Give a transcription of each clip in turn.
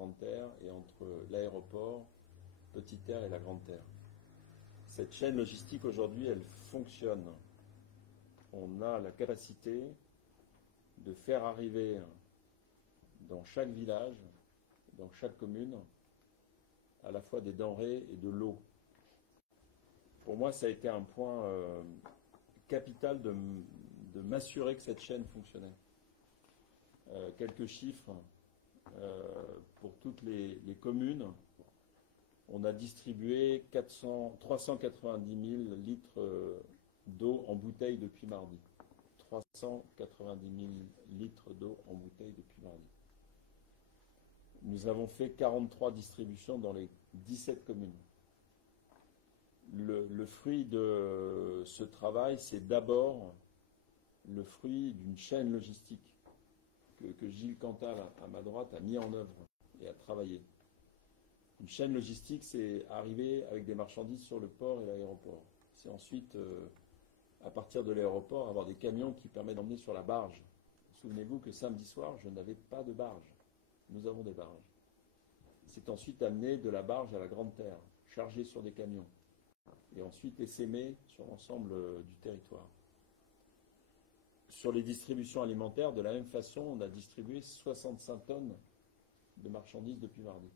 Grande Terre et entre l'aéroport, Petite Terre et la Grande Terre. Cette chaîne logistique aujourd'hui, elle fonctionne. On a la capacité de faire arriver dans chaque village, dans chaque commune, à la fois des denrées et de l'eau. Pour moi, ça a été un point capital de m'assurer que cette chaîne fonctionnait. Quelques chiffres. Pour toutes les communes, on a distribué 390 000 litres d'eau en bouteille depuis mardi. 390 000 litres d'eau en bouteille depuis mardi. Nous avons fait 43 distributions dans les 17 communes. Le fruit de ce travail, c'est d'abord le fruit d'une chaîne logistique que Gilles Cantal, à ma droite, a mis en œuvre et a travaillé. Une chaîne logistique, c'est arriver avec des marchandises sur le port et l'aéroport. C'est ensuite, à partir de l'aéroport, avoir des camions qui permettent d'emmener sur la barge. Souvenez-vous que samedi soir, je n'avais pas de barge. Nous avons des barges. C'est ensuite amené de la barge à la Grande Terre, chargé sur des camions, et ensuite essaimé sur l'ensemble du territoire. Sur les distributions alimentaires, de la même façon, on a distribué 65 tonnes de marchandises depuis mardi.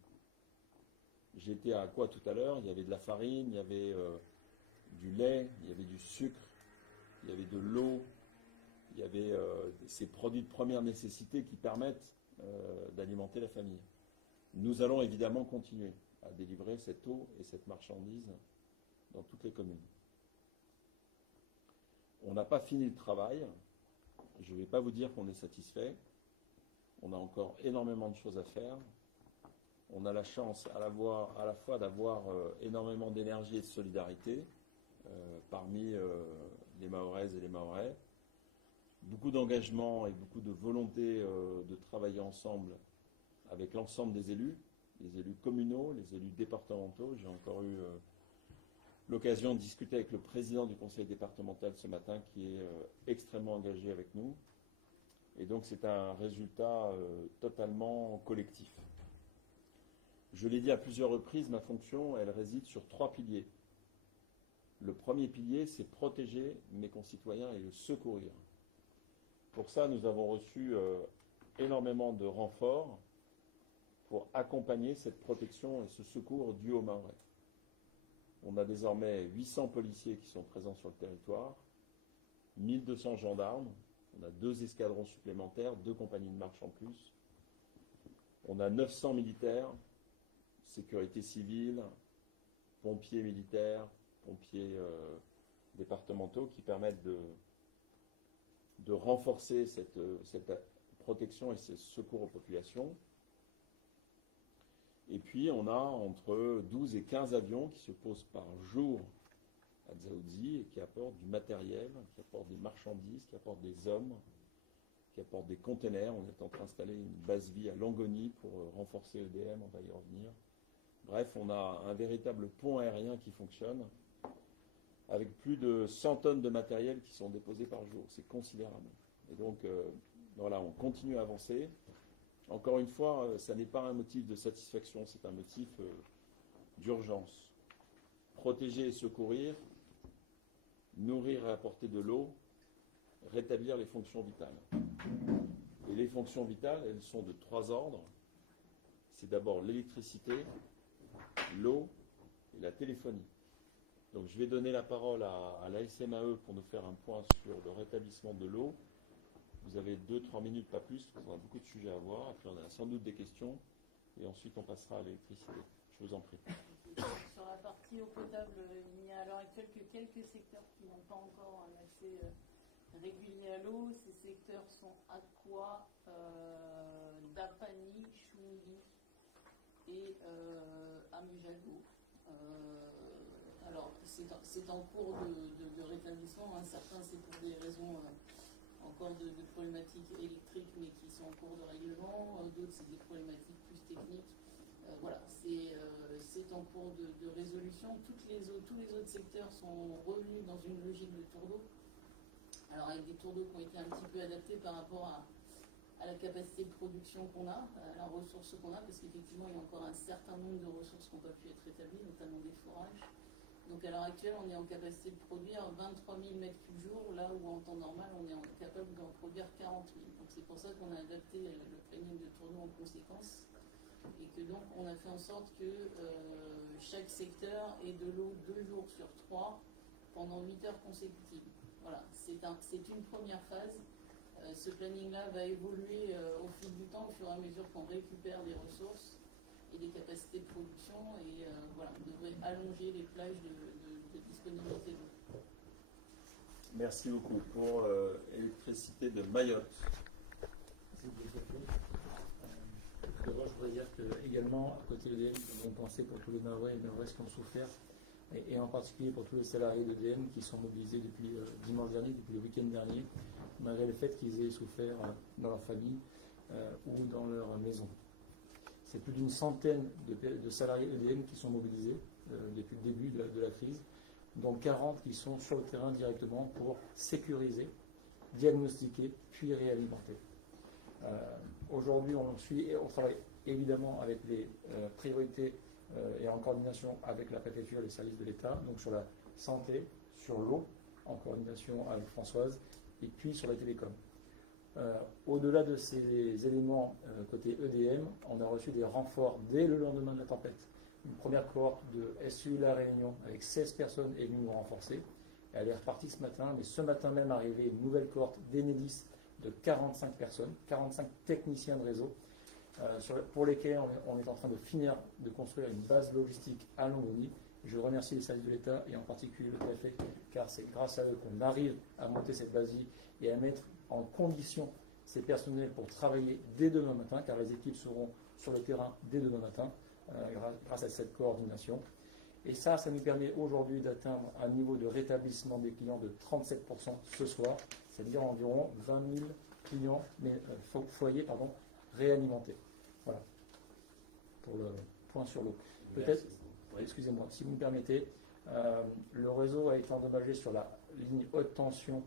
J'étais à quoi tout à l'heure? Il y avait de la farine, il y avait du lait, il y avait du sucre, il y avait de l'eau, il y avait ces produits de première nécessité qui permettent d'alimenter la famille. Nous allons évidemment continuer à délivrer cette eau et cette marchandise dans toutes les communes. On n'a pas fini le travail. Je ne vais pas vous dire qu'on est satisfait. On a encore énormément de choses à faire. On a la chance à la fois d'avoir énormément d'énergie et de solidarité parmi les Mahoraises et les Mahorais. Beaucoup d'engagement et beaucoup de volonté de travailler ensemble avec l'ensemble des élus, les élus communaux, les élus départementaux. J'ai encore eu l'occasion de discuter avec le président du conseil départemental ce matin qui est extrêmement engagé avec nous. Et donc c'est un résultat totalement collectif. Je l'ai dit à plusieurs reprises, ma fonction, elle réside sur 3 piliers. Le premier pilier, c'est protéger mes concitoyens et le secourir. Pour ça, nous avons reçu énormément de renforts pour accompagner cette protection et ce secours dû aux Mahorais. On a désormais 800 policiers qui sont présents sur le territoire, 1200 gendarmes, on a 2 escadrons supplémentaires, 2 compagnies de marche en plus, on a 900 militaires, sécurité civile, pompiers militaires, pompiers départementaux qui permettent de renforcer cette protection et ce secours aux populations. Et puis on a entre 12 et 15 avions qui se posent par jour à Dzaoudzi et qui apportent du matériel, qui apportent des marchandises, qui apportent des hommes, qui apportent des containers. On est en train d'installer une base vie à Longoni pour renforcer EDM, on va y revenir. Bref, on a un véritable pont aérien qui fonctionne avec plus de 100 tonnes de matériel qui sont déposées par jour. C'est considérable. Et donc, voilà, on continue à avancer. Encore une fois, ça n'est pas un motif de satisfaction, c'est un motif d'urgence. Protéger et secourir, nourrir et apporter de l'eau, rétablir les fonctions vitales. Et les fonctions vitales, elles sont de 3 ordres. C'est d'abord l'électricité, l'eau et la téléphonie. Donc je vais donner la parole à la SMAE pour nous faire un point sur le rétablissement de l'eau. Vous avez 2-3 minutes, pas plus, parce qu'on a beaucoup de sujets à voir. Et puis on a sans doute des questions. Et ensuite on passera à l'électricité. Je vous en prie. Sur la partie eau potable, il n'y a à l'heure actuelle que quelques secteurs qui n'ont pas encore un accès régulier à l'eau. Ces secteurs sont Aqua, Dapani, Chouli et Amujago. Alors, c'est en cours de rétablissement. Hein. Certains, c'est pour des raisons encore de problématiques électriques, mais qui sont en cours de règlement. D'autres, c'est des problématiques plus techniques. Voilà, c'est en cours de résolution. Tous les autres secteurs sont revenus dans une logique de tour d'eau. Alors, avec des tours d'eau qui ont été un petit peu adaptés par rapport à à la capacité de production qu'on a, à la ressource qu'on a, parce qu'effectivement, il y a encore un certain nombre de ressources qui n'ont pas pu être établies, notamment des forages. Donc à l'heure actuelle, on est en capacité de produire 23 000 m3 jour, là où en temps normal, on est capable d'en produire 40 000. Donc c'est pour ça qu'on a adapté le planning de tournoi en conséquence, et que donc on a fait en sorte que chaque secteur ait de l'eau 2 jours sur 3 pendant 8 heures consécutives. Voilà, c'est une première phase. Ce planning-là va évoluer au fil du temps, au fur et à mesure qu'on récupère des ressources et des capacités de production, et voilà, on devrait allonger les plages de disponibilité d'eau. Merci beaucoup. Pour l'électricité de Mayotte. D'abord, je voudrais dire que également, à côté de l'EDM, nous avons pensé pour tous les Mahorais et Mahorais qui ont souffert, et en particulier pour tous les salariés d'EDM qui sont mobilisés depuis dimanche dernier, depuis le week-end dernier, malgré le fait qu'ils aient souffert dans leur famille ou dans leur maison. C'est plus d'une centaine de salariés EDM qui sont mobilisés depuis le début de la crise, dont 40 qui sont sur le terrain directement pour sécuriser, diagnostiquer, puis réalimenter. Aujourd'hui, on travaille évidemment avec les priorités et en coordination avec la préfecture et les services de l'État, donc sur la santé, sur l'eau, en coordination avec Françoise, et puis sur la télécom. Au-delà de ces éléments côté EDM, on a reçu des renforts dès le lendemain de la tempête. Une première cohorte de SU La Réunion avec 16 personnes est venue nous renforcer. Elle est repartie ce matin, mais ce matin même arrivée une nouvelle cohorte d'Enedis de 45 personnes, 45 techniciens de réseau, pour lesquels on est en train de finir de construire une base logistique à Longoni. Je remercie les services de l'État et en particulier le préfet, car c'est grâce à eux qu'on arrive à monter cette base et à mettre en condition ces personnels pour travailler dès demain matin, car les équipes seront sur le terrain dès demain matin, grâce à cette coordination. Et ça nous permet aujourd'hui d'atteindre un niveau de rétablissement des clients de 37% ce soir, c'est-à-dire environ 20 000 clients, foyers réalimentés. Voilà, pour le point sur l'eau. Peut-être, excusez-moi, si vous me permettez, le réseau a été endommagé sur la ligne haute tension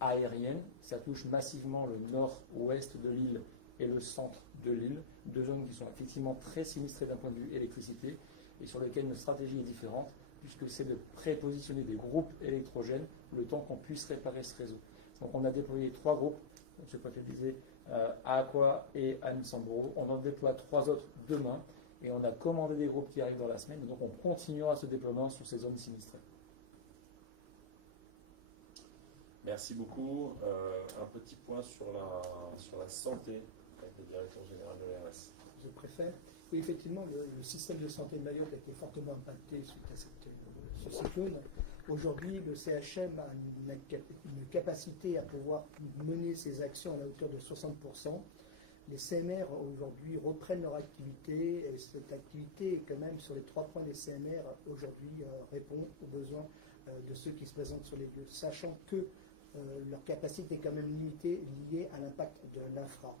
aérienne. Ça touche massivement le nord-ouest de l'île et le centre de l'île, deux zones qui sont effectivement très sinistrées d'un point de vue électricité et sur lesquelles notre stratégie est différente, puisque c'est de prépositionner des groupes électrogènes le temps qu'on puisse réparer ce réseau. Donc on a déployé 3 groupes, M. le préfet disait, à Aqua et à Missamboro. On en déploie 3 autres demain et on a commandé des groupes qui arrivent dans la semaine, donc on continuera ce déploiement sur ces zones sinistrées. Merci beaucoup. Un petit point sur la santé avec le directeur général de l'ARS. Monsieur le préfet, oui, effectivement, le système de santé de Mayotte a été fortement impacté suite à ce cyclone. Aujourd'hui, le CHM a une capacité à pouvoir mener ses actions à la hauteur de 60%. Les CMR aujourd'hui reprennent leur activité et cette activité est quand même sur les 3 points des CMR aujourd'hui répond aux besoins de ceux qui se présentent sur les lieux, sachant que leur capacité est quand même limitée liée à l'impact de l'infra.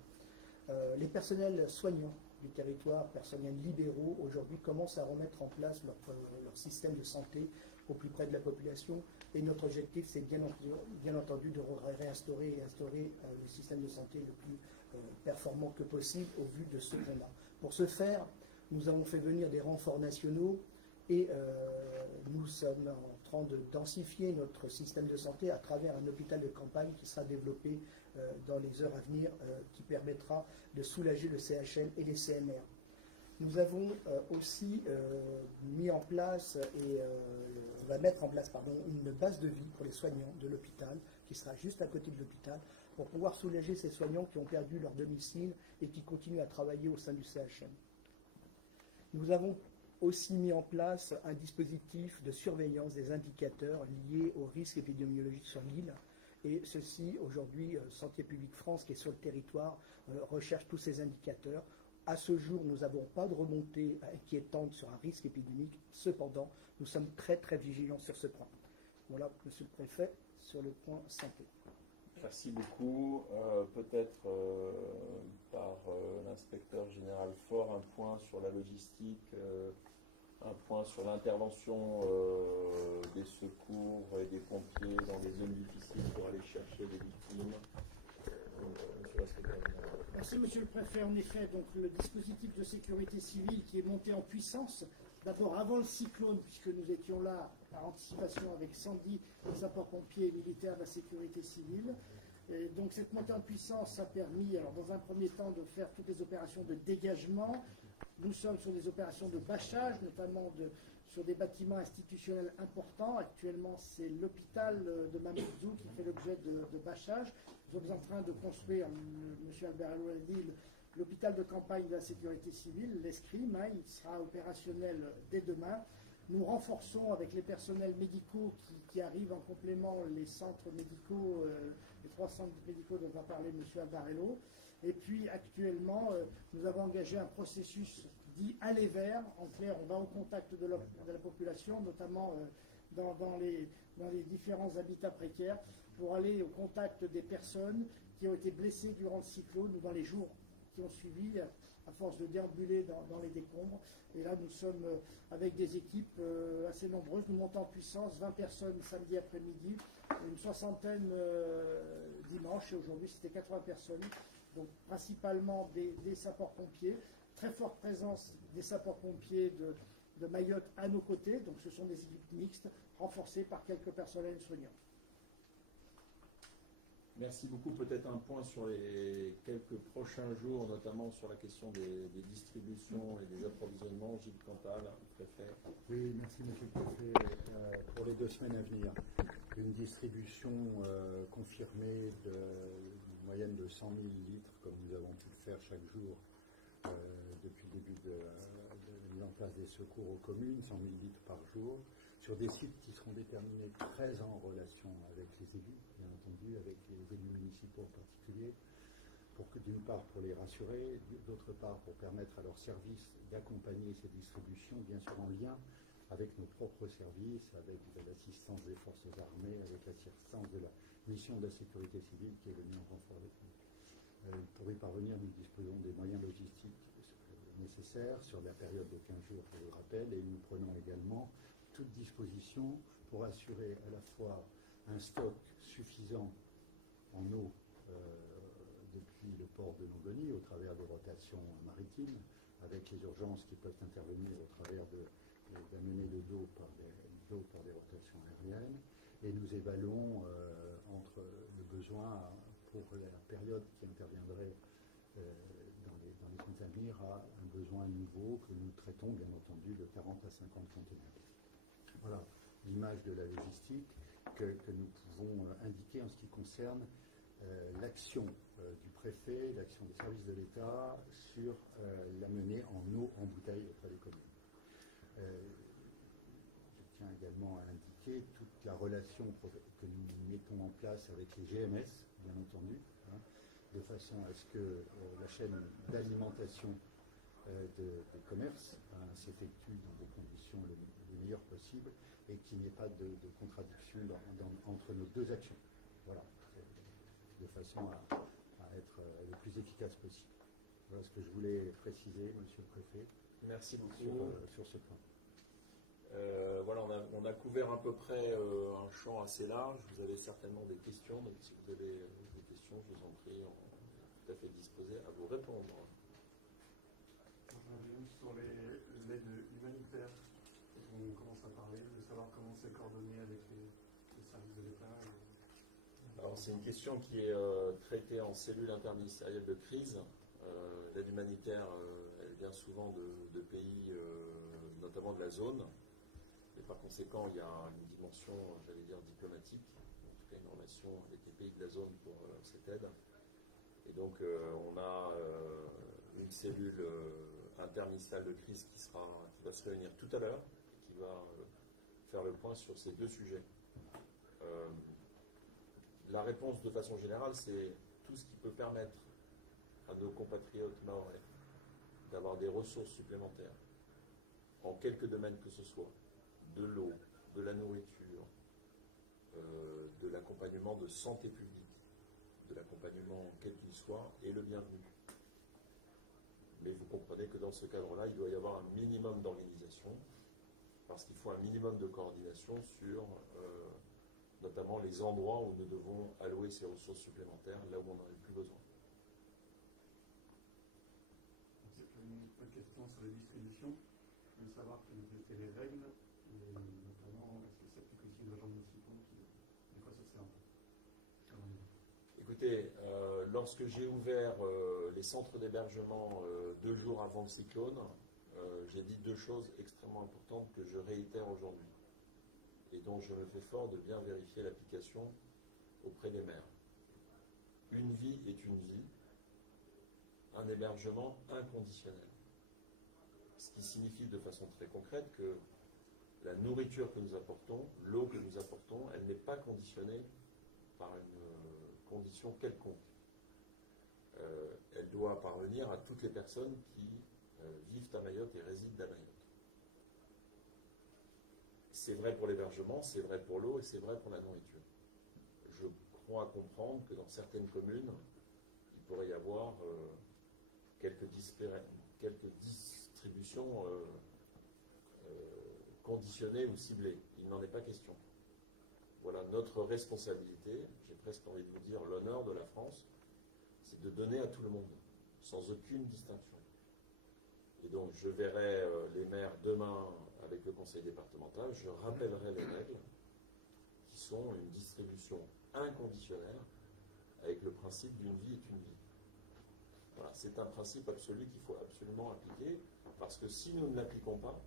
Les personnels soignants du territoire, personnels libéraux, aujourd'hui commencent à remettre en place leur système de santé au plus près de la population. Et notre objectif, c'est bien entendu de réinstaurer le système de santé le plus performant que possible au vu de ce qu'on a. Pour ce faire, nous avons fait venir des renforts nationaux et nous sommes en train de densifier notre système de santé à travers un hôpital de campagne qui sera développé dans les heures à venir, qui permettra de soulager le CHM et les CMR. Nous avons aussi mis en place, et on va mettre en place une base de vie pour les soignants de l'hôpital, qui sera juste à côté de l'hôpital, pour pouvoir soulager ces soignants qui ont perdu leur domicile et qui continuent à travailler au sein du CHM. Nous avons aussi mis en place un dispositif de surveillance des indicateurs liés aux risques épidémiologiques sur l'île. Et ceci, aujourd'hui, Santé publique France, qui est sur le territoire, recherche tous ces indicateurs. À ce jour, nous n'avons pas de remontée inquiétante sur un risque épidémique. Cependant, nous sommes très, très vigilants sur ce point. Voilà, Monsieur le Préfet, sur le point santé. Merci beaucoup. Peut-être par l'inspecteur général Faure, un point sur la logistique, un point sur l'intervention des secours et des pompiers dans des zones difficiles pour aller chercher des victimes. tu vas souhaiter revenir. Merci, Monsieur le Préfet. En effet, donc, le dispositif de sécurité civile qui est monté en puissance, d'abord avant le cyclone, puisque nous étions là par anticipation avec 110 sapeurs-pompiers et militaires de la sécurité civile. Et donc cette montée en puissance a permis, alors, dans un premier temps, de faire toutes les opérations de dégagement. Nous sommes sur des opérations de bâchage, notamment sur des bâtiments institutionnels importants. Actuellement, c'est l'hôpital de Mamoudzou qui fait l'objet de bâchage. Nous sommes en train de construire, M. Alberello l'a dit, l'hôpital de campagne de la sécurité civile, l'ESCRIM. Il sera opérationnel dès demain. Nous renforçons avec les personnels médicaux qui arrivent en complément les centres médicaux, les 3 centres médicaux dont va parler M. Alberello. Et puis actuellement, nous avons engagé un processus dit aller vers. En clair, on va au contact de la population, notamment dans les différents habitats précaires, pour aller au contact des personnes qui ont été blessées durant le cyclone ou dans les jours qui ont suivi, à force de déambuler dans les décombres. Et là, nous sommes avec des équipes assez nombreuses. Nous montons en puissance, 20 personnes samedi après-midi, une soixantaine dimanche, et aujourd'hui c'était 80 personnes. Donc principalement des sapeurs-pompiers, très forte présence des sapeurs-pompiers de Mayotte à nos côtés. Donc ce sont des équipes mixtes, renforcées par quelques personnels soignants. Merci beaucoup. Peut-être un point sur les quelques prochains jours, notamment sur la question des distributions et des approvisionnements. Gilles Cantal, préfet. Oui, merci Monsieur le Préfet. Pour les 2 semaines à venir, une distribution confirmée d'une moyenne de 100 000 litres, comme nous avons pu le faire chaque jour depuis le début de la mise en place des secours aux communes, 100 000 litres par jour, sur des sites qui seront déterminés très en relation avec les élus, bien entendu, avec les élus municipaux en particulier, d'une part pour les rassurer, d'autre part pour permettre à leurs services d'accompagner ces distributions, bien sûr en lien avec nos propres services, avec l'assistance des forces armées, avec l'assistance de la mission de la sécurité civile qui est venue en renfort avec nous. Pour y parvenir, nous disposons des moyens logistiques nécessaires sur la période de 15 jours, je le rappelle, et nous prenons également toute disposition pour assurer à la fois un stock suffisant en eau depuis le port de Longoni au travers des rotations maritimes, avec les urgences qui peuvent intervenir au travers d'amener de l'eau par des rotations aériennes. Et nous évaluons entre le besoin pour la période qui interviendrait dans les semaines à venir à un besoin nouveau que nous traitons bien entendu de 40 à 50 conteneurs. Voilà l'image de la logistique que nous pouvons indiquer en ce qui concerne l'action du préfet, l'action des services de l'État sur la menée en eau en bouteille auprès des communes. Je tiens également à indiquer toute la relation que nous mettons en place avec les GMS, bien entendu, de façon à ce que la chaîne d'alimentation des commerces s'effectue dans des conditions les meilleures possibles et qu'il n'y ait pas de contradiction entre nos 2 actions. Voilà, de façon à être le plus efficace possible. Voilà ce que je voulais préciser, Monsieur le Préfet. Merci beaucoup. Sur ce point. Voilà, on a couvert à peu près un champ assez large. Vous avez certainement des questions, donc si vous avez des questions, je vous en prie, on est tout à fait disposé à vous répondre. Sur l'aide humanitaire, on commence à parler, de savoir comment c'est coordonné avec les services de l'État. Alors c'est une question qui est traitée en cellule interministérielle de crise. L'aide humanitaire, elle vient souvent de pays, notamment de la zone. Et par conséquent, il y a une dimension, j'allais dire, diplomatique, en tout cas une relation avec les pays de la zone pour cette aide. Et donc on a une cellule interministérielle de crise qui va se réunir tout à l'heure et qui va faire le point sur ces 2 sujets. La réponse de façon générale, c'est tout ce qui peut permettre à nos compatriotes mahorais d'avoir des ressources supplémentaires en quelques domaines que ce soit, de l'eau, de la nourriture, de l'accompagnement de santé publique, de l'accompagnement quel qu'il soit, est le bienvenu. Mais vous comprenez que dans ce cadre-là, il doit y avoir un minimum d'organisation, parce qu'il faut un minimum de coordination sur notamment les endroits où nous devons allouer ces ressources supplémentaires, là où on n'en a plus besoin. peu de questions sur les distributions. Je veux savoir quelles étaient les règles, et notamment est-ce que ça s'applique aussi aux agents municipaux qui, des fois, ça se fait un peu. Écoutez, lorsque j'ai ouvert les centres d'hébergement 2 jours avant le cyclone, j'ai dit 2 choses extrêmement importantes que je réitère aujourd'hui et dont je me fais fort de bien vérifier l'application auprès des maires. Une vie est une vie, un hébergement inconditionnel. Ce qui signifie de façon très concrète que la nourriture que nous apportons, l'eau que nous apportons, elle n'est pas conditionnée par une condition quelconque. Elle doit parvenir à toutes les personnes qui vivent à Mayotte et résident à Mayotte. C'est vrai pour l'hébergement, c'est vrai pour l'eau et c'est vrai pour la nourriture. Je crois comprendre que dans certaines communes, il pourrait y avoir quelques distributions conditionnées ou ciblées. Il n'en est pas question. Voilà, notre responsabilité, j'ai presque envie de vous dire l'honneur de la France, c'est de donner à tout le monde, sans aucune distinction. Et donc je verrai les maires demain avec le conseil départemental, je rappellerai les règles qui sont une distribution inconditionnelle avec le principe d'une vie est une vie. Voilà, c'est un principe absolu qu'il faut absolument appliquer, parce que si nous ne l'appliquons pas,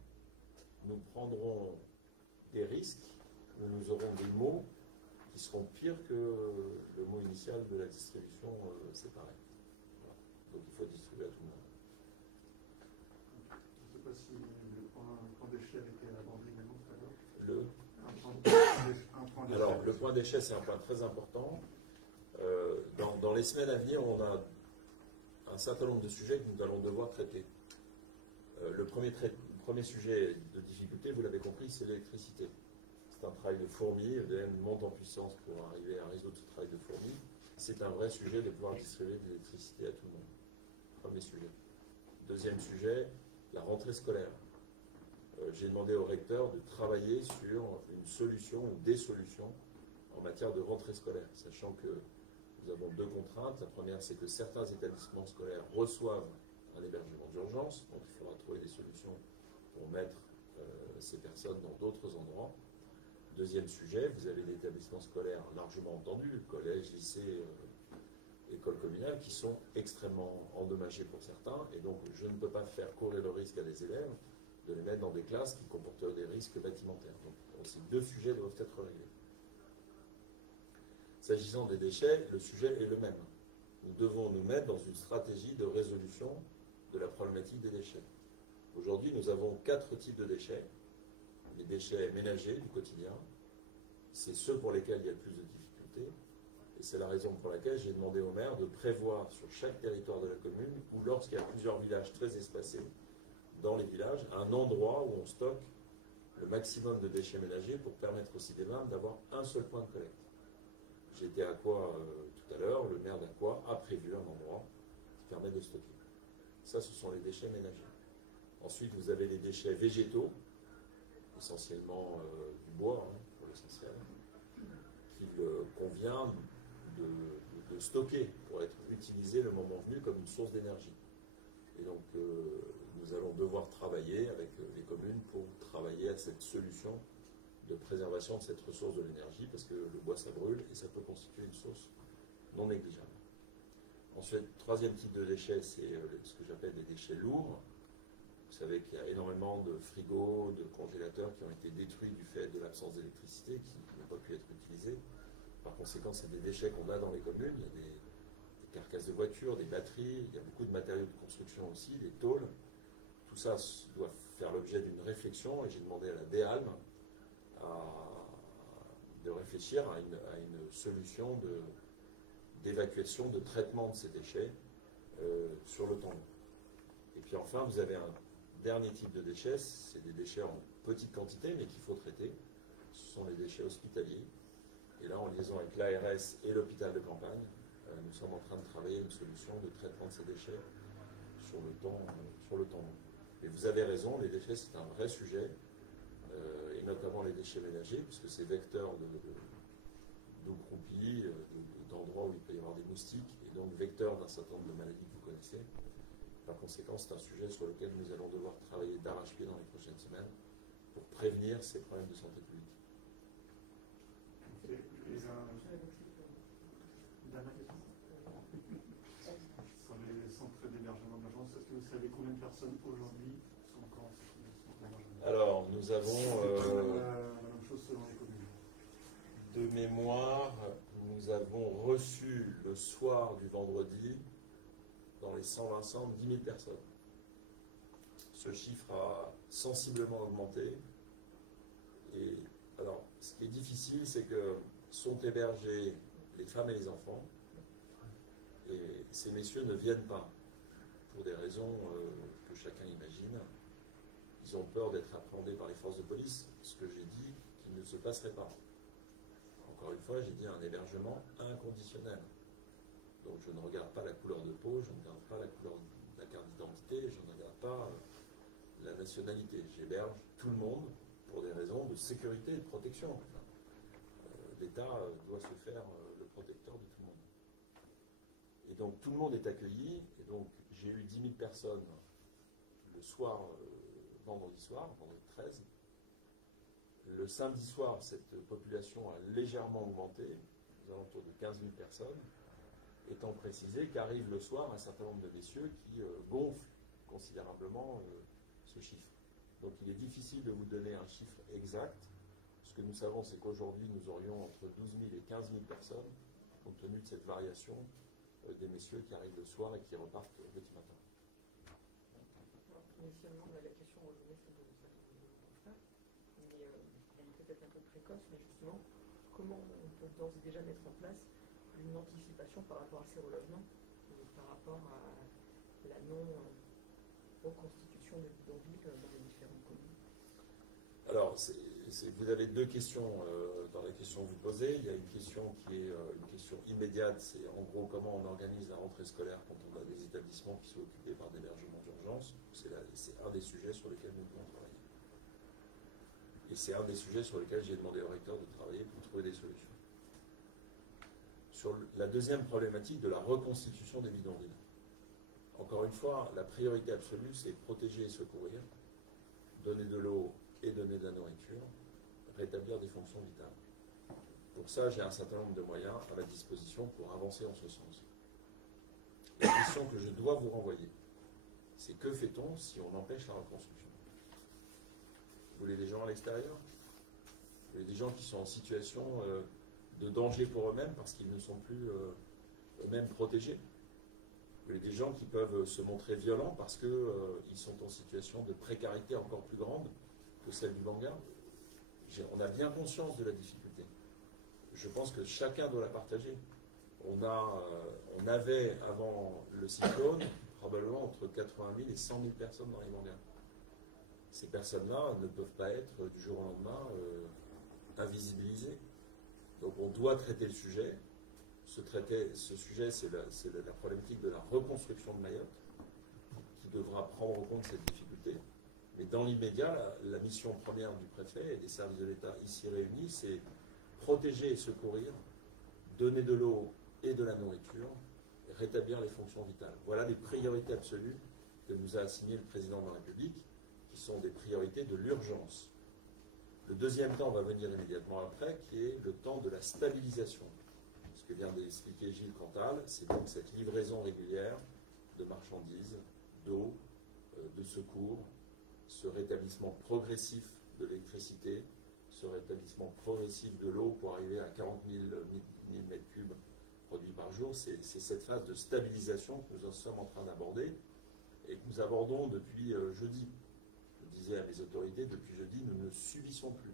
nous prendrons des risques, nous aurons des mots qui seront pires que le mot initial de la distribution séparée. Voilà. Donc il faut distribuer à tout le monde. Je ne sais pas si le point déchet avait été abordé également tout à l'heure. Alors, le point déchet, c'est un point très important. Dans les semaines à venir, on a un certain nombre de sujets que nous allons devoir traiter. Le premier sujet de difficulté, vous l'avez compris, c'est l'électricité. C'est un travail de fourmi, EDM monte en puissance pour arriver à résoudre ce travail de fourmi. C'est un vrai sujet de pouvoir distribuer de l'électricité à tout le monde. Premier sujet. Deuxième sujet, la rentrée scolaire. J'ai demandé au recteur de travailler sur une solution ou des solutions en matière de rentrée scolaire, sachant que nous avons 2 contraintes. La première, c'est que certains établissements scolaires reçoivent un hébergement d'urgence, donc il faudra trouver des solutions pour mettre ces personnes dans d'autres endroits. Deuxième sujet, vous avez des établissements scolaires largement entendus, collèges, lycées, écoles communales, qui sont extrêmement endommagés pour certains, et donc je ne peux pas faire courir le risque à des élèves de les mettre dans des classes qui comportent des risques bâtimentaires. Donc ces 2 sujets doivent être réglés. S'agissant des déchets, le sujet est le même. Nous devons nous mettre dans une stratégie de résolution de la problématique des déchets. Aujourd'hui, nous avons 4 types de déchets. Les déchets ménagers du quotidien, c'est ceux pour lesquels il y a le plus de difficultés. Et c'est la raison pour laquelle j'ai demandé au maire de prévoir sur chaque territoire de la commune, ou lorsqu'il y a plusieurs villages très espacés, dans les villages, un endroit où on stocke le maximum de déchets ménagers pour permettre aussi des mains d'avoir un seul point de collecte. J'étais à Aqua tout à l'heure, le maire d'Aqua a prévu un endroit qui permet de stocker. Ça, ce sont les déchets ménagers. Ensuite, vous avez les déchets végétaux, essentiellement du bois, pour l'essentiel, qu'il convient de stocker pour être utilisé le moment venu comme une source d'énergie. Et donc, nous allons devoir travailler avec les communes pour travailler à cette solution de préservation de cette ressource de l'énergie, parce que le bois, ça brûle et ça peut constituer une source non négligeable. Ensuite, troisième type de déchets, c'est ce que j'appelle des déchets lourds. Vous savez qu'il y a énormément de frigos, de congélateurs qui ont été détruits du fait de l'absence d'électricité, qui n'ont pas pu être utilisés. Par conséquent, c'est des déchets qu'on a dans les communes. Il y a des carcasses de voitures, des batteries, il y a beaucoup de matériaux de construction aussi, des tôles. Tout ça doit faire l'objet d'une réflexion, et j'ai demandé à la DEALM de réfléchir à une solution d'évacuation, de traitement de ces déchets sur le temps long. Et puis enfin, vous avez un dernier type de déchets, c'est des déchets en petite quantité, mais qu'il faut traiter. Ce sont les déchets hospitaliers. Et là, en liaison avec l'ARS et l'hôpital de campagne, nous sommes en train de travailler une solution de traitement de ces déchets sur le temps long. Et vous avez raison, les déchets, c'est un vrai sujet, et notamment les déchets ménagers, puisque c'est vecteur d'eau croupie, d'endroits où il peut y avoir des moustiques, et donc vecteur d'un certain nombre de maladies que vous connaissez. Par conséquent, c'est un sujet sur lequel nous allons devoir travailler d'arrache-pied dans les prochaines semaines pour prévenir ces problèmes de santé publique. Dernière question. Sur les centres d'hébergement d'urgence, est-ce que vous savez combien de personnes aujourd'hui sont encore en centre d'hébergement? Alors, nous avons, la même chose selon les communes. de mémoire, nous avons reçu le soir du vendredi, dans les 120 10 000 personnes. Ce chiffre a sensiblement augmenté. Et alors, ce qui est difficile, c'est que sont hébergés les femmes et les enfants. Et ces messieurs ne viennent pas, pour des raisons que chacun imagine. Ils ont peur d'être appréhendés par les forces de police, ce que j'ai dit qu'il ne se passerait pas. Encore une fois, j'ai dit un hébergement inconditionnel. Donc je ne regarde pas la couleur de peau, je ne regarde pas la couleur de la carte d'identité, je ne regarde pas la nationalité. J'héberge tout le monde pour des raisons de sécurité et de protection. Enfin, l'État doit se faire le protecteur de tout le monde. Et donc tout le monde est accueilli, et donc j'ai eu 10 000 personnes le soir, vendredi soir, vendredi 13. Le samedi soir, cette population a légèrement augmenté, aux alentours de 15 000 personnes, étant précisé qu'arrive le soir un certain nombre de messieurs qui gonflent considérablement ce chiffre. Donc il est difficile de vous donner un chiffre exact. Ce que nous savons, c'est qu'aujourd'hui, nous aurions entre 12 000 et 15 000 personnes, compte tenu de cette variation des messieurs qui arrivent le soir et qui repartent au petit matin. Initialement, la question revenait sur de ça, mais elle est peut-être un peu précoce, mais justement, comment on peut d'ores et déjà mettre en place une anticipation par rapport à ces relogements et par rapport à la non-reconstitution de bidonvilles dans les différentes communes? Alors, vous avez deux questions dans la question que vous posez. Il y a une question qui est une question immédiate, c'est en gros comment on organise la rentrée scolaire quand on a des établissements qui sont occupés par des hébergements d'urgence. C'est un des sujets sur lesquels nous devons travailler. Et c'est un des sujets sur lesquels j'ai demandé au recteur de travailler pour trouver des solutions. Sur la deuxième problématique de la reconstitution des bidonvilles. Encore une fois, la priorité absolue, c'est protéger et secourir, donner de l'eau et donner de la nourriture, rétablir des fonctions vitales. Pour ça, j'ai un certain nombre de moyens à ma disposition pour avancer en ce sens. La question que je dois vous renvoyer, c'est que fait-on si on empêche la reconstruction? Vous voulez des gens à l'extérieur? Vous voulez des gens qui sont en situation de danger pour eux-mêmes parce qu'ils ne sont plus eux-mêmes protégés? Vous voulez des gens qui peuvent se montrer violents parce qu'ils sont en situation de précarité encore plus grande que celle du Banga? On a bien conscience de la difficulté. Je pense que chacun doit la partager. On avait, avant le cyclone, probablement entre 80 000 et 100 000 personnes dans les Mangas. Ces personnes-là ne peuvent pas être, du jour au lendemain, invisibilisées. Donc on doit traiter le sujet. Ce sujet, c'est la problématique de la reconstruction de Mayotte, qui devra prendre en compte cette difficulté. Mais dans l'immédiat, la mission première du préfet et des services de l'État ici réunis, c'est protéger et secourir, donner de l'eau et de la nourriture, et rétablir les fonctions vitales. Voilà les priorités absolues que nous a assignées le président de la République, qui sont des priorités de l'urgence. Le deuxième temps va venir immédiatement après, qui est le temps de la stabilisation. Ce que vient d'expliquer Gilles Cantal, c'est donc cette livraison régulière de marchandises, d'eau, de secours, ce rétablissement progressif de l'électricité, ce rétablissement progressif de l'eau pour arriver à 40 000 m3 produits par jour. C'est cette phase de stabilisation que nous sommes en train d'aborder et que nous abordons depuis jeudi. Je disais à mes autorités, depuis jeudi, nous ne subissons plus.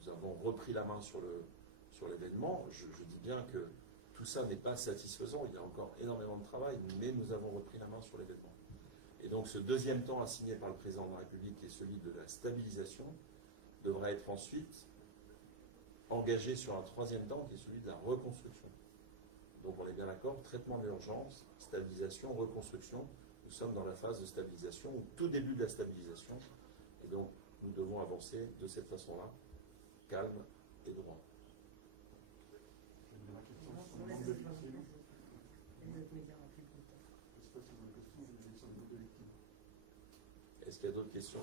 Nous avons repris la main sur l'événement. Je dis bien que tout ça n'est pas satisfaisant, il y a encore énormément de travail, mais nous avons repris la main sur l'événement. Et donc ce deuxième temps assigné par le président de la République, qui est celui de la stabilisation, devra être ensuite engagé sur un troisième temps, qui est celui de la reconstruction. Donc on est bien d'accord, traitement de l'urgence, stabilisation, reconstruction. Nous sommes dans la phase de stabilisation, au tout début de la stabilisation. Et donc nous devons avancer de cette façon-là, calme et droit. Est-ce qu'il y a d'autres questions?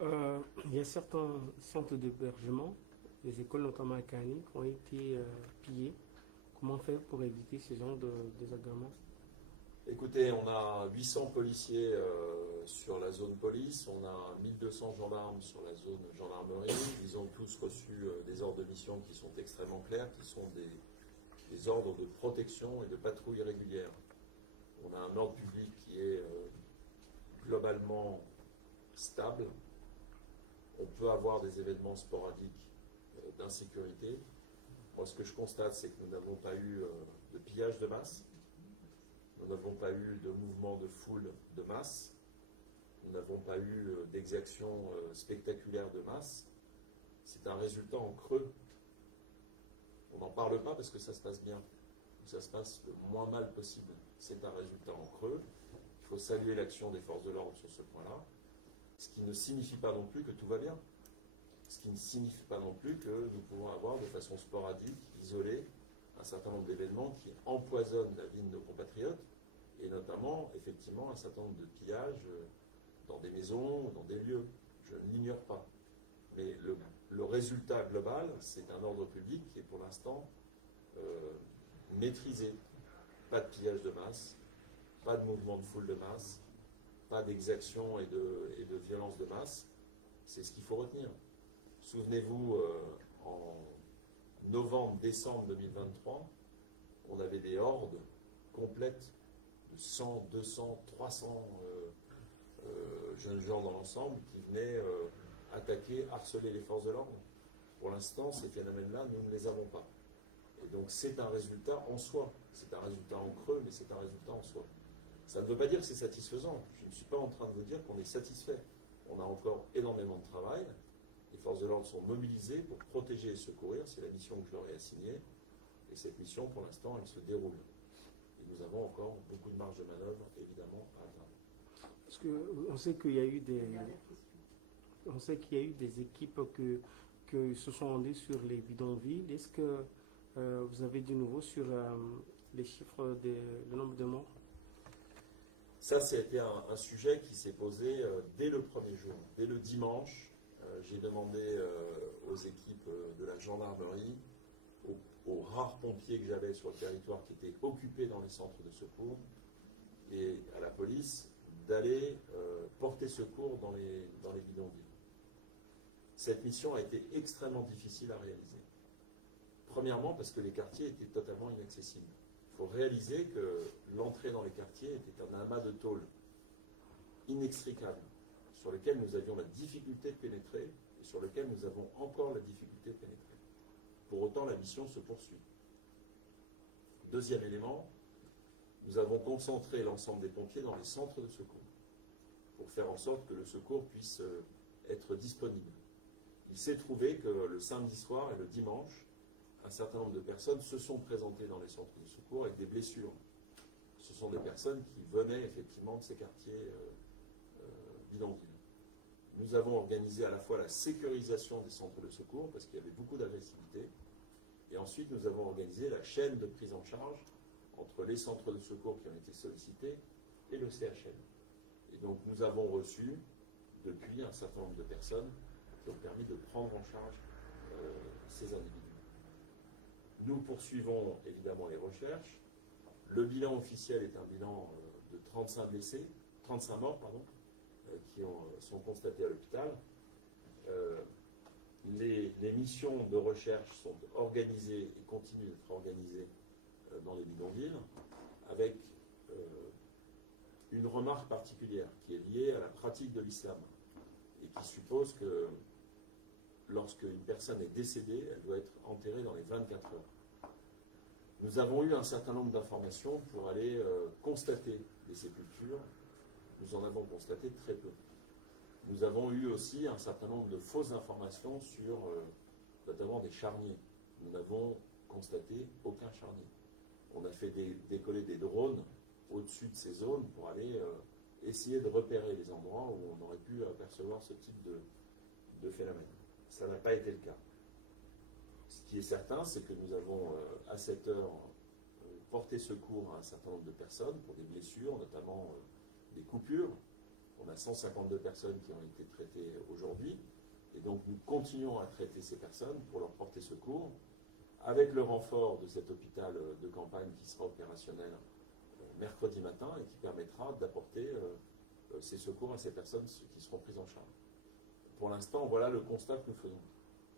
Il y a certains centres d'hébergement, les écoles notamment à Cani, qui ont été pillées. Comment faire pour éviter ce genre de désagréments? Écoutez, on a 800 policiers sur la zone police, on a 1200 gendarmes sur la zone gendarmerie. Ils ont tous reçu des ordres de mission qui sont extrêmement clairs, qui sont des ordres de protection et de patrouille régulière. On a un ordre public qui est globalement stable. On peut avoir des événements sporadiques d'insécurité. Moi, ce que je constate, c'est que nous n'avons pas eu de pillage de masse. Nous n'avons pas eu de mouvement de foule de masse. Nous n'avons pas eu d'exactions spectaculaires de masse. C'est un résultat en creux. On n'en parle pas parce que ça se passe bien. Ça se passe le moins mal possible. C'est un résultat en creux. Il faut saluer l'action des forces de l'ordre sur ce point-là. Ce qui ne signifie pas non plus que tout va bien. Ce qui ne signifie pas non plus que nous pouvons avoir de façon sporadique, isolée, un certain nombre d'événements qui empoisonnent la vie de nos compatriotes, et notamment, effectivement, un certain nombre de pillages dans des maisons, dans des lieux. Je ne l'ignore pas. Mais le résultat global, c'est un ordre public qui est pour l'instant maîtrisé. Pas de pillage de masse, pas de mouvement de foule de masse, pas d'exaction et de violence de masse. C'est ce qu'il faut retenir. Souvenez-vous, en novembre-décembre 2023, on avait des hordes complètes de 100, 200, 300 jeunes gens dans l'ensemble qui venaient attaquer, harceler les forces de l'ordre. Pour l'instant, ces phénomènes-là, nous ne les avons pas. Et donc c'est un résultat en soi. C'est un résultat en creux, mais c'est un résultat en soi. Ça ne veut pas dire que c'est satisfaisant. Je ne suis pas en train de vous dire qu'on est satisfait. On a encore énormément de travail. Les forces de l'ordre sont mobilisées pour protéger et secourir. C'est la mission que je leur ai assignée. Et cette mission, pour l'instant, elle se déroule. Et nous avons encore beaucoup de marge de manœuvre, évidemment, à atteindre. Parce qu'on sait qu'il y a eu des équipes qui se sont rendues sur les bidonvilles. Est-ce que vous avez du nouveau sur les chiffres, le nombre de morts? Ça, c'était un sujet qui s'est posé dès le premier jour. Dès le dimanche, j'ai demandé aux équipes de la gendarmerie, aux rares pompiers que j'avais sur le territoire qui étaient occupés dans les centres de secours, et à la police d'aller porter secours dans les bidonvilles. Cette mission a été extrêmement difficile à réaliser. Premièrement, parce que les quartiers étaient totalement inaccessibles. Il faut réaliser que l'entrée dans les quartiers était un amas de tôles inextricable, sur lequel nous avions la difficulté de pénétrer et sur lequel nous avons encore la difficulté de pénétrer. Pour autant, la mission se poursuit. Deuxième élément, nous avons concentré l'ensemble des pompiers dans les centres de secours pour faire en sorte que le secours puisse être disponible. Il s'est trouvé que le samedi soir et le dimanche, un certain nombre de personnes se sont présentées dans les centres de secours avec des blessures. Ce sont des personnes qui venaient effectivement de ces quartiers bidonvilles. Nous avons organisé à la fois la sécurisation des centres de secours, parce qu'il y avait beaucoup d'agressivité, et ensuite nous avons organisé la chaîne de prise en charge entre les centres de secours qui ont été sollicités et le CHM. Et donc nous avons reçu depuis un certain nombre de personnes qui ont permis de prendre en charge ces individus. Nous poursuivons évidemment les recherches. Le bilan officiel est un bilan de 35 morts, qui sont constatés à l'hôpital. Les missions de recherche sont organisées et continuent d'être organisées dans les bidonvilles, avec une remarque particulière qui est liée à la pratique de l'islam et qui suppose que lorsqu'une personne est décédée, elle doit être enterrée dans les 24 heures. Nous avons eu un certain nombre d'informations pour aller constater les sépultures. Nous en avons constaté très peu. Nous avons eu aussi un certain nombre de fausses informations sur notamment des charniers. Nous n'avons constaté aucun charnier. On a fait décoller des drones au-dessus de ces zones pour aller essayer de repérer les endroits où on aurait pu apercevoir ce type de phénomène. Ça n'a pas été le cas. Ce qui est certain, c'est que nous avons à cette heure porté secours à un certain nombre de personnes pour des blessures, notamment des coupures. On a 152 personnes qui ont été traitées aujourd'hui. Et donc, nous continuons à traiter ces personnes pour leur porter secours, avec le renfort de cet hôpital de campagne qui sera opérationnel mercredi matin et qui permettra d'apporter ces secours à ces personnes qui seront prises en charge. Pour l'instant, voilà le constat que nous faisons.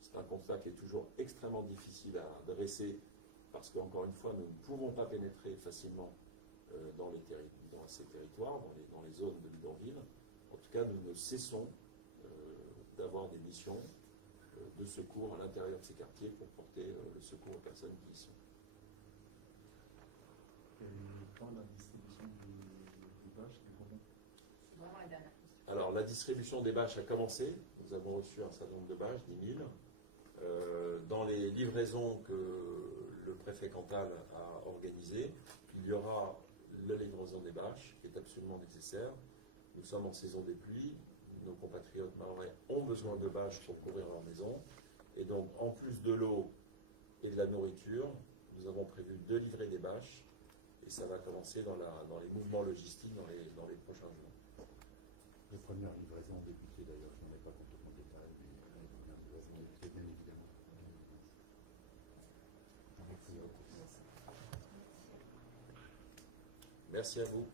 C'est un constat qui est toujours extrêmement difficile à dresser parce qu'encore une fois, nous ne pouvons pas pénétrer facilement dans ces territoires, dans les zones de bidonville. En tout cas, nous ne cessons d'avoir des missions de secours à l'intérieur de ces quartiers pour porter le secours aux personnes qui y sont. Et quand la distribution des bâches, Vraiment la dernière question. Alors, la distribution des bâches a commencé. Nous avons reçu un certain nombre de bâches, 10 000. Dans les livraisons que le préfet Cantal a organisées, il y aura la livraison des bâches, qui est absolument nécessaire. Nous sommes en saison des pluies. Nos compatriotes mahorais ont besoin de bâches pour couvrir leur maison. Et donc, en plus de l'eau et de la nourriture, nous avons prévu de livrer des bâches. Et ça va commencer dans les mouvements logistiques dans les prochains jours. Les premières livraisons ont débuté d'ailleurs, je n'en ai pas complètement de détail, mais les premières livraisons ont débuté bien évidemment. Merci à vous.